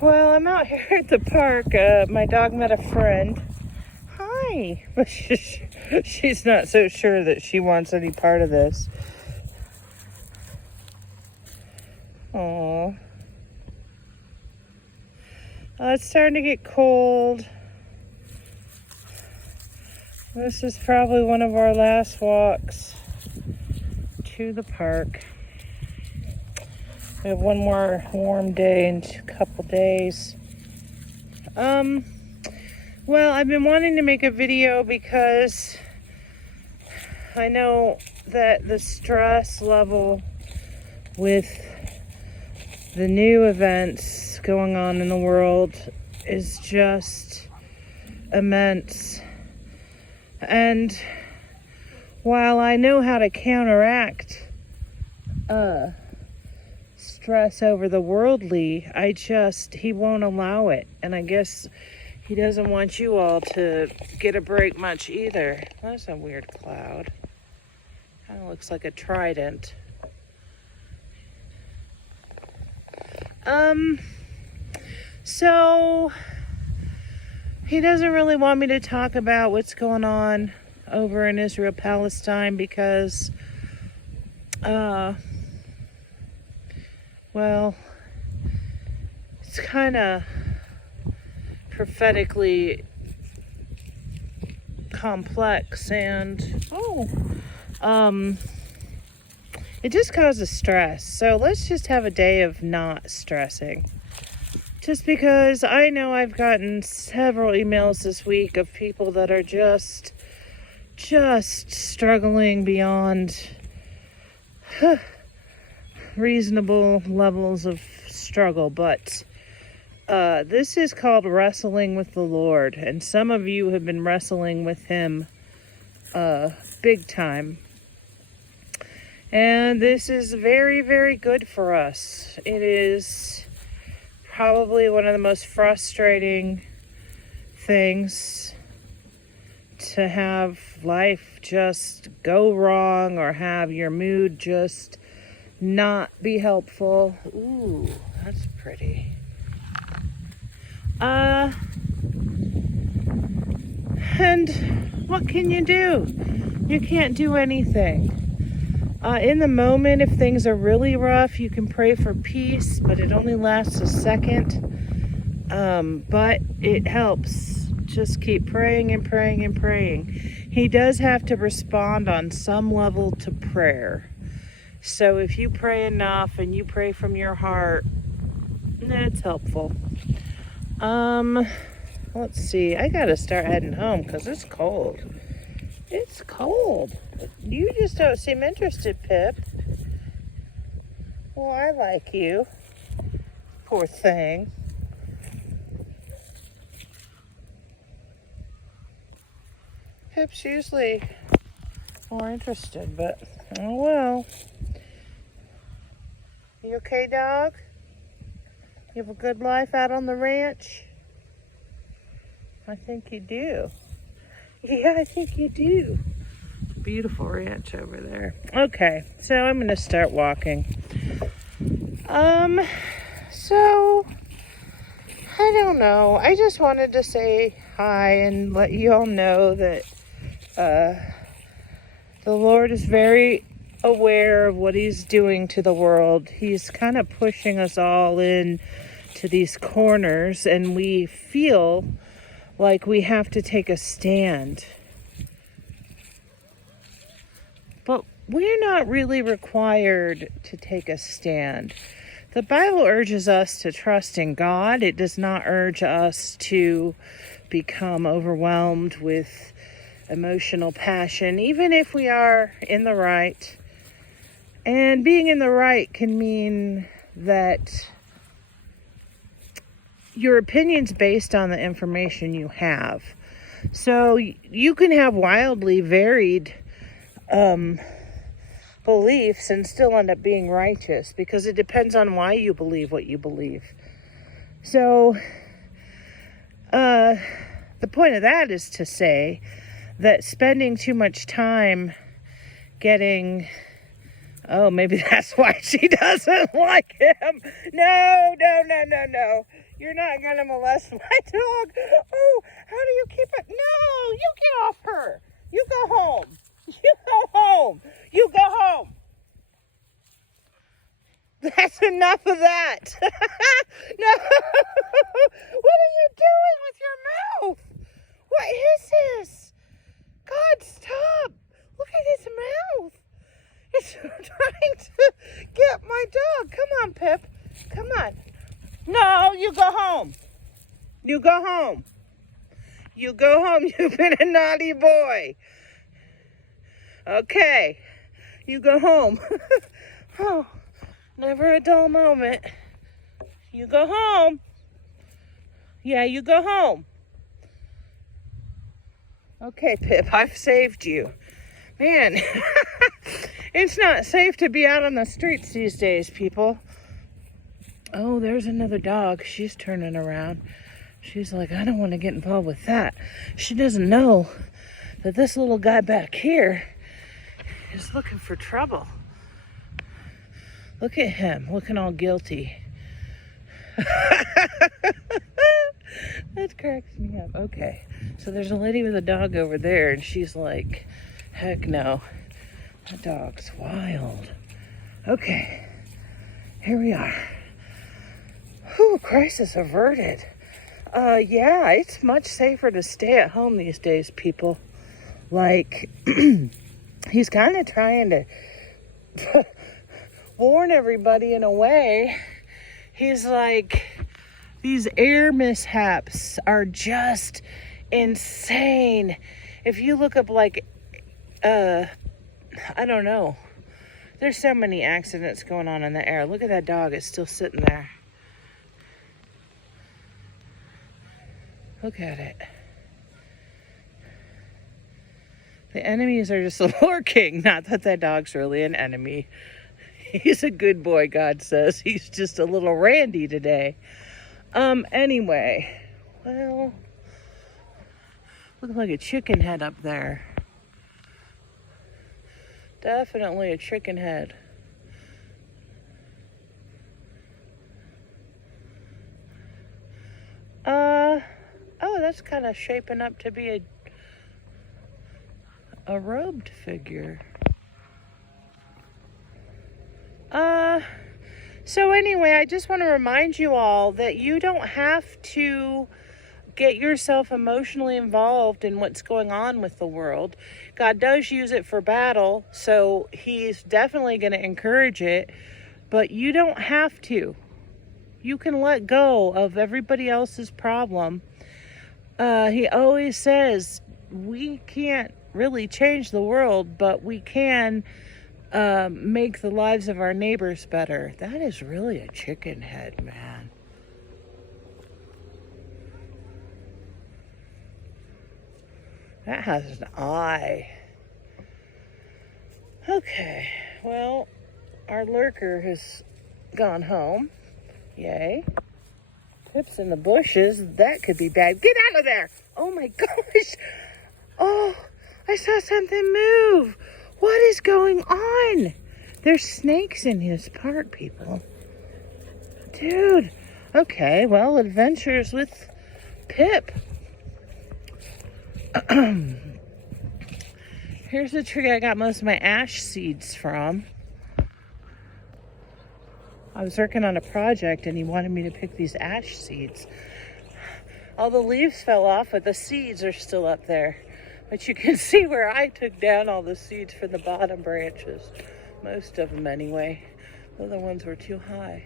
Well, I'm out here at the park. My dog met a friend. Hi. But she's not so sure that she wants any part of this. Aww. It's starting to get cold. This is probably one of our last walks to the park. We have one more warm day in a couple days. Well, I've been wanting to make a video because I know that the stress level with the new events going on in the world is just immense. And while I know how to counteract stress over the worldly, he won't allow it. And I guess he doesn't want you all to get a break much either. That's a weird cloud. Kind of looks like a trident. So he doesn't really want me to talk about what's going on over in Israel, Palestine, because, well, it's kind of prophetically complex and, it just causes stress. So let's just have a day of not stressing. Just because I know I've gotten several emails this week of people that are just struggling beyond reasonable levels of struggle. But this is called wrestling with the Lord. And some of you have been wrestling with him big time. And this is very, very good for us. It is probably one of the most frustrating things to have life just go wrong or have your mood just not be helpful. Ooh, that's pretty. And what can you do? You can't do anything. In the moment, if things are really rough, you can pray for peace, but it only lasts a second. But it helps. Just keep praying and praying and praying. He does have to respond on some level to prayer. So if you pray enough and you pray from your heart, that's helpful. Let's see. I gotta start heading home because it's cold. It's cold. You just don't seem interested, Pip. Well, I like you. Poor thing. Pip's usually more interested, but oh well. You okay, dog? You have a good life out on the ranch? I think you do. Yeah, I think you do. Beautiful ranch over there. Okay, so I'm going to start walking. So, I don't know. I just wanted to say hi and let you all know that the Lord is very aware of what he's doing to the world. He's kind of pushing us all in to these corners, and we feel like we have to take a stand. But we're not really required to take a stand. The Bible urges us to trust in God. It does not urge us to become overwhelmed with emotional passion, even if we are in the right. And being in the right can mean that your opinion's based on the information you have. So you can have wildly varied beliefs and still end up being righteous because it depends on why you believe what you believe. So the point of that is to say that spending too much time getting, oh, maybe that's why she doesn't like him. No. You're not gonna molest my dog. Oh, how do you keep it? No, you get off her. You go home. You go home. You go home. That's enough of that. No. What are you doing with your mouth? What is this? God, stop. Look at his mouth. It's trying to get my dog. Come on, Pip. Come on. No, you go home. You go home. You go home. You've been a naughty boy. Okay. You go home. Oh. Never a dull moment. You go home. Yeah, you go home. Okay, Pip, I've saved you. Man, it's not safe to be out on the streets these days, people. Oh, there's another dog. She's turning around. She's like, I don't want to get involved with that. She doesn't know that this little guy back here is looking for trouble. Look at him, looking all guilty. That cracks me up. Okay, so there's a lady with a dog over there, and she's like, heck no, that dog's wild. Okay, here we are. Whew, crisis averted. Yeah, it's much safer to stay at home these days, people. Like, he's kind of trying to warn everybody in a way. He's like, these air mishaps are just insane. If you look up like, I don't know. There's so many accidents going on in the air. Look at that dog. It's still sitting there. Look at it. The enemies are just lurking. Not that that dog's really an enemy. He's a good boy, God says. He's just a little randy today. Anyway. Well, looks like a chicken head up there. Definitely a chicken head. Oh, that's kind of shaping up to be a robed figure. So anyway, I just want to remind you all that you don't have to get yourself emotionally involved in what's going on with the world. God does use it for battle, so he's definitely going to encourage it, but you don't have to. You can let go of everybody else's problem. He always says we can't really change the world, but we can make the lives of our neighbors better. That is really a chicken head, man. That has an eye. Okay, well, our lurker has gone home. Yay. Pip's in the bushes. That could be bad. Get out of there! Oh my gosh! Oh, I saw something move. What is going on? There's snakes in his park, people. Dude. Okay, well, adventures with Pip. Here's the tree I got most of my ash seeds from. I was working on a project and he wanted me to pick these ash seeds. All the leaves fell off, but the seeds are still up there. But you can see where I took down all the seeds from the bottom branches. Most of them anyway. The other ones were too high.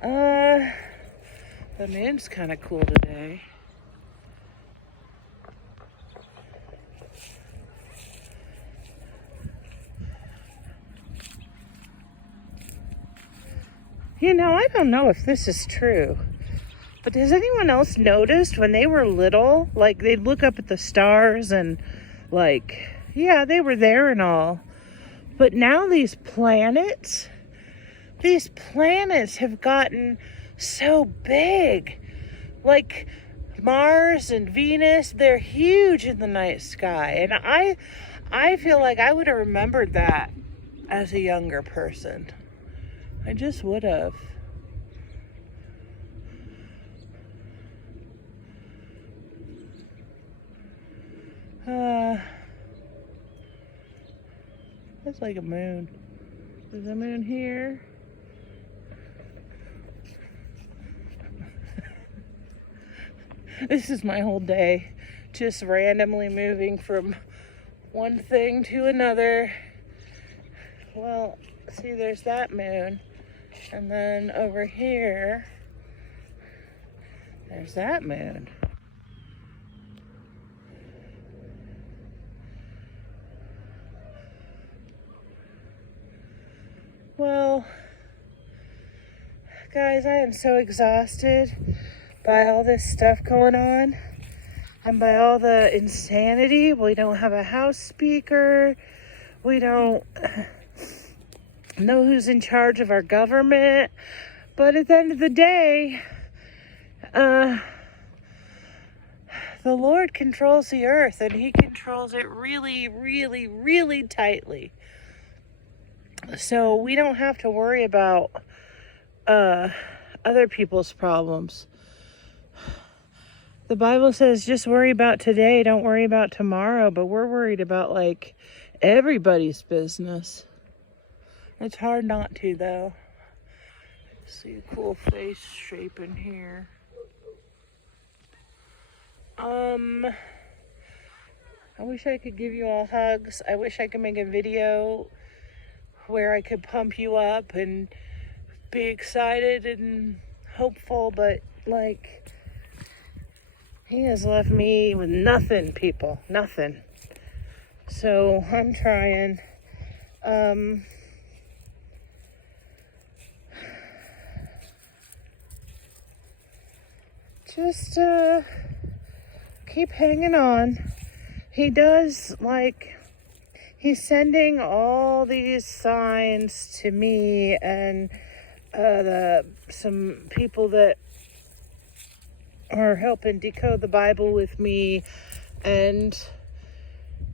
The moon's kind of cool today. You know, I don't know if this is true, but has anyone else noticed when they were little, like they'd look up at the stars and like, yeah, they were there and all. But now these planets have gotten so big. Like Mars and Venus, they're huge in the night sky. And I feel like I would have remembered that as a younger person. I just would have. That's like a moon. There's a moon here. This is my whole day. Just randomly moving from one thing to another. Well, see, there's that moon. And then over here, there's that moon. Well, guys, I am so exhausted by all this stuff going on and by all the insanity. We don't have a House Speaker. We don't know who's in charge of our government. But at the end of the day, the Lord controls the earth, and He controls it really, really, really tightly. So we don't have to worry about other people's problems. The Bible says just worry about today, don't worry about tomorrow, but we're worried about like everybody's business. It's hard not to, though. See a cool face shape in here. I wish I could give you all hugs. I wish I could make a video where I could pump you up and be excited and hopeful, but like, He has left me with nothing, people. Nothing. So I'm trying. Just keep hanging on. He does, like, He's sending all these signs to me and some people that are helping decode the Bible with me, and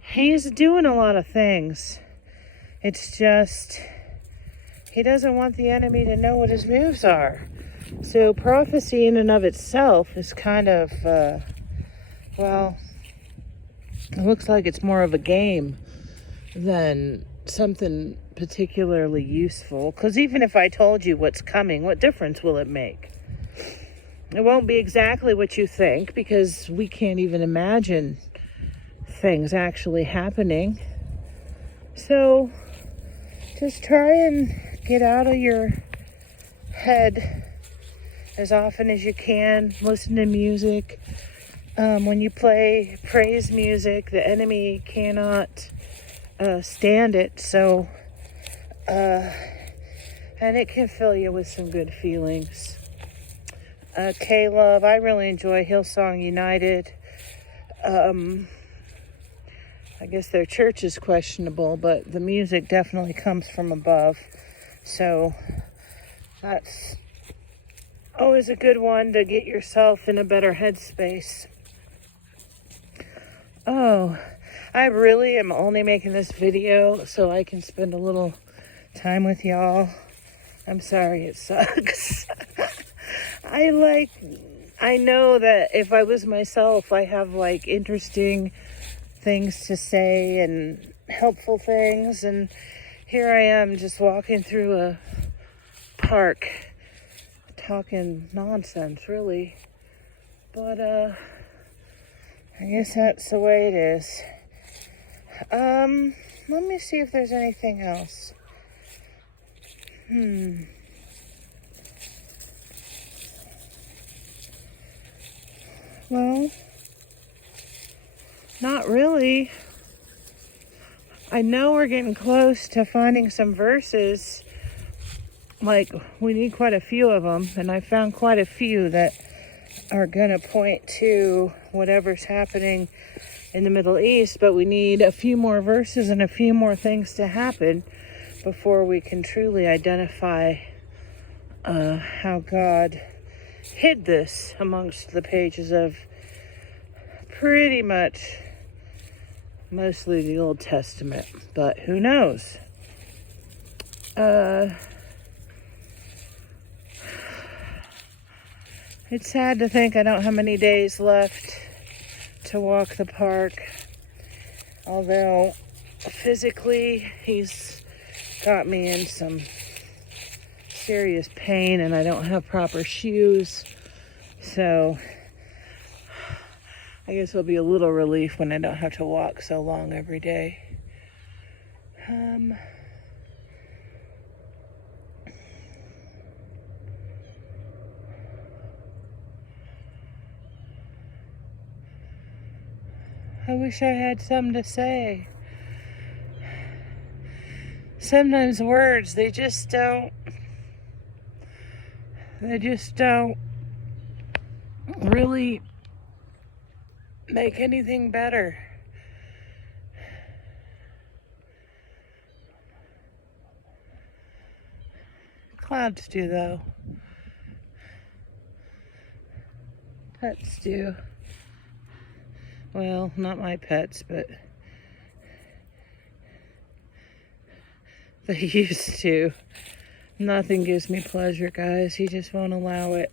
He's doing a lot of things. It's just He doesn't want the enemy to know what his moves are. So prophecy in and of itself is kind of, well, it looks like it's more of a game than something particularly useful. Because even if I told you what's coming, what difference will it make? It won't be exactly what you think, because we can't even imagine things actually happening. So just try and get out of your head as often as you can. Listen to music. When you play praise music, the enemy cannot stand it. So, and it can fill you with some good feelings. K-Love, I really enjoy Hillsong United. I guess their church is questionable, but the music definitely comes from above. So that's always a good one to get yourself in a better headspace. Oh, I really am only making this video so I can spend a little time with y'all. I'm sorry it sucks. I know that if I was myself, I have like interesting things to say and helpful things, and here I am just walking through a park talking nonsense, really. But I guess that's the way it is. Let me see if there's anything else. Well, not really. I know we're getting close to finding some verses. Like, we need quite a few of them, and I found quite a few that are going to point to whatever's happening in the Middle East, but we need a few more verses and a few more things to happen before we can truly identify how God hid this amongst the pages of pretty much mostly the Old Testament, but who knows? It's sad to think I don't have many days left to walk the park. Although physically he's got me in some serious pain and I don't have proper shoes. So I guess it'll be a little relief when I don't have to walk so long every day. I wish I had something to say. Sometimes words, they just don't really make anything better. Clouds do, though. Pets do. Well, not my pets, but they used to. Nothing gives me pleasure, guys. He just won't allow it.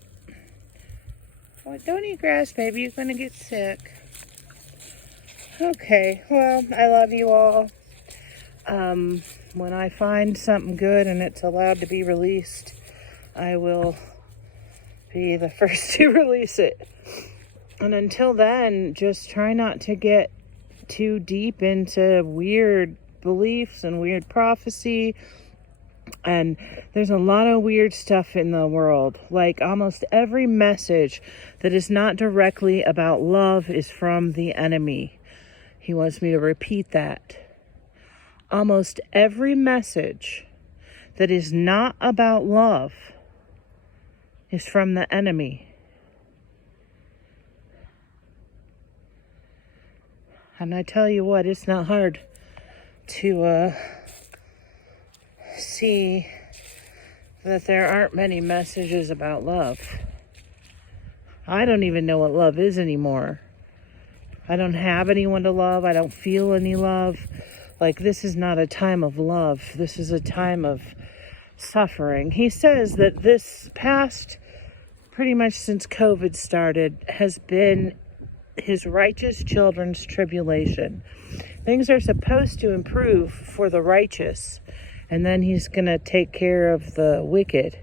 Oh, don't eat grass, baby. You're going to get sick. Okay, well, I love you all. When I find something good and it's allowed to be released, I will be the first to release it. And until then, just try not to get too deep into weird beliefs and weird prophecy. And there's a lot of weird stuff in the world. Like almost every message that is not directly about love is from the enemy. He wants me to repeat that. Almost every message that is not about love is from the enemy. And I tell you what, it's not hard to see that there aren't many messages about love. I don't even know what love is anymore. I don't have anyone to love. I don't feel any love. Like, this is not a time of love. This is a time of suffering. He says that this past, pretty much since COVID started, has been his righteous children's tribulation. Things are supposed to improve for the righteous, and then he's going to take care of the wicked.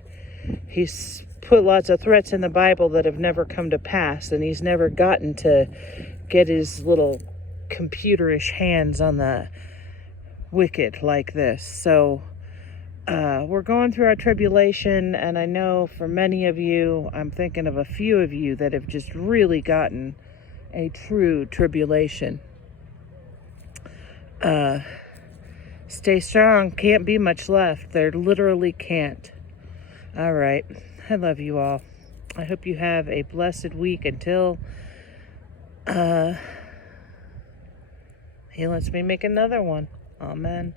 He's put lots of threats in the Bible that have never come to pass, and he's never gotten to get his little computerish hands on the wicked like this. So we're going through our tribulation, and I know for many of you, I'm thinking of a few of you that have just really gotten a true tribulation. Stay strong. Can't be much left. There literally can't. All right. I love you all. I hope you have a blessed week until he lets me make another one. Amen.